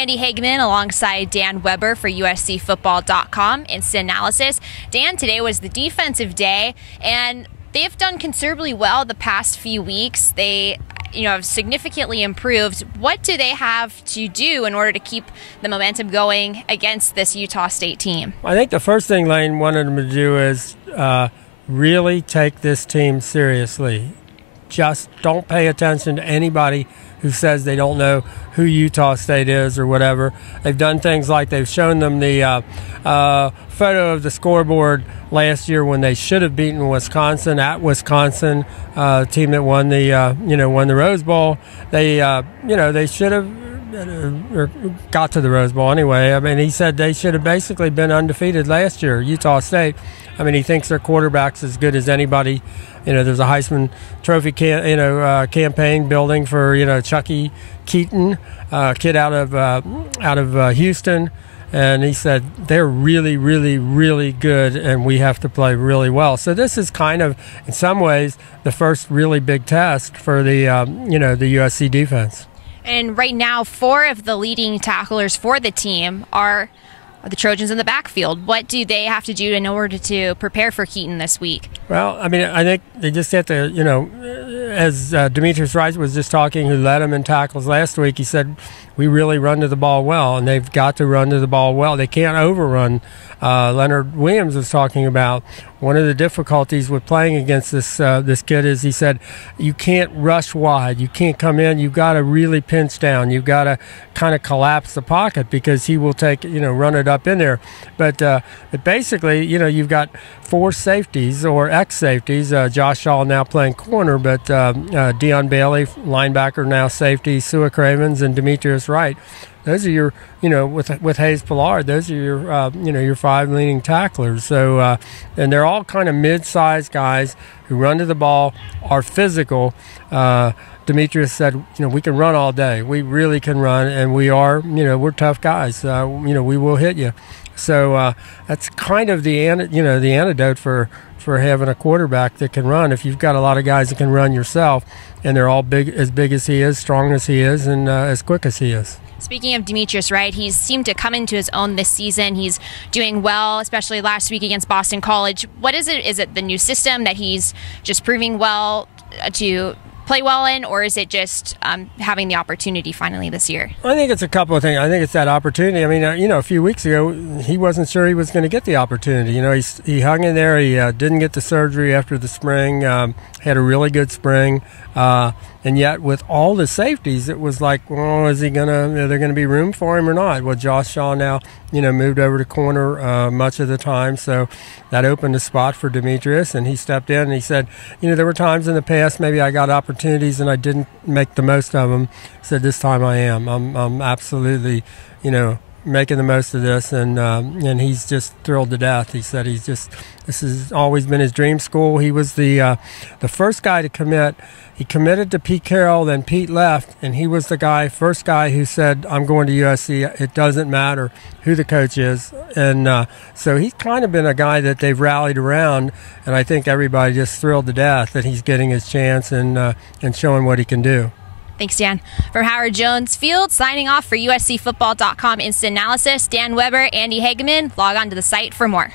Andie Hagemann alongside Dan Weber for USCFootball.com Instant Analysis. Dan, today was the defensive day, and they've done considerably well the past few weeks. They have significantly improved. What do they have to do in order to keep the momentum going against this Utah State team? I think the first thing Lane wanted them to do is really take this team seriously. Just don't pay attention to anybody who says they don't know who Utah State is or whatever. They've done things like they've shown them the photo of the scoreboard last year when they should have beaten Wisconsin at Wisconsin, team that won the Rose Bowl. They should have or got to the Rose Bowl anyway. I mean, he said they should have basically been undefeated last year, Utah State. I mean, he thinks their quarterback's as good as anybody. There's a Heisman Trophy campaign building for Chucky Keaton, kid out of Houston, and he said they're really, really, really good, and we have to play really well. So this is kind of, in some ways, the first really big test for the the USC defense. And right now, 4 of the leading tacklers for the team are the Trojans in the backfield. What do they have to do in order to prepare for Keaton this week? Well, I mean, I think they just have to, as Demetrius Wright was just talking, who led them in tackles last week, he said, we really run to the ball well, and they've got to run to the ball well. They can't overrun. Leonard Williams was talking about one of the difficulties with playing against this kid is he said you can't rush wide, you can't come in, you've got to really pinch down, you've got to kind of collapse the pocket because he will take run it up in there. But basically you've got 4 safeties or ex-safeties. Josh Shaw now playing corner, but Deion Bailey, linebacker, now safety, Sua Cravens, and Demetrius Wright. Those are your, with Hayes Pillard, those are your 5 leading tacklers. So, and they're all kind of mid-sized guys who run to the ball, are physical. Demetrius said, we can run all day. We really can run, and we are, we're tough guys. We will hit you. So that's kind of the antidote for having a quarterback that can run. If you've got a lot of guys that can run yourself, and they're all big as he is, strong as he is, and as quick as he is. Speaking of Demetrius Wright, he's seemed to come into his own this season. He's doing well, especially last week against Boston College. What is it? Is it the new system that he's just proving well to play well in, or is it just having the opportunity finally this year? I think it's a couple of things. I think it's that opportunity. I mean, a few weeks ago, he wasn't sure he was going to get the opportunity. He hung in there. He didn't get the surgery after the spring, had a really good spring. And yet with all the safeties, it was like, well, is there going to be room for him or not? Well, Josh Shaw now, moved over to corner much of the time. So that opened a spot for Demetrius, and he stepped in and he said, there were times in the past maybe I got opportunities and I didn't make the most of them. He said, this time I am. I'm absolutely, making the most of this, and he's just thrilled to death. He said this has always been his dream school. He was the first guy to commit. He committed to Pete Carroll, then Pete left, and he was the first guy who said, I'm going to USC. It doesn't matter who the coach is. And so he's kind of been a guy that they've rallied around, and I think everybody just thrilled to death that he's getting his chance and showing what he can do. Thanks, Dan. From Howard Jones Field, signing off for USCFootball.com Instant Analysis, Dan Weber, Andie Hagemann. Log on to the site for more.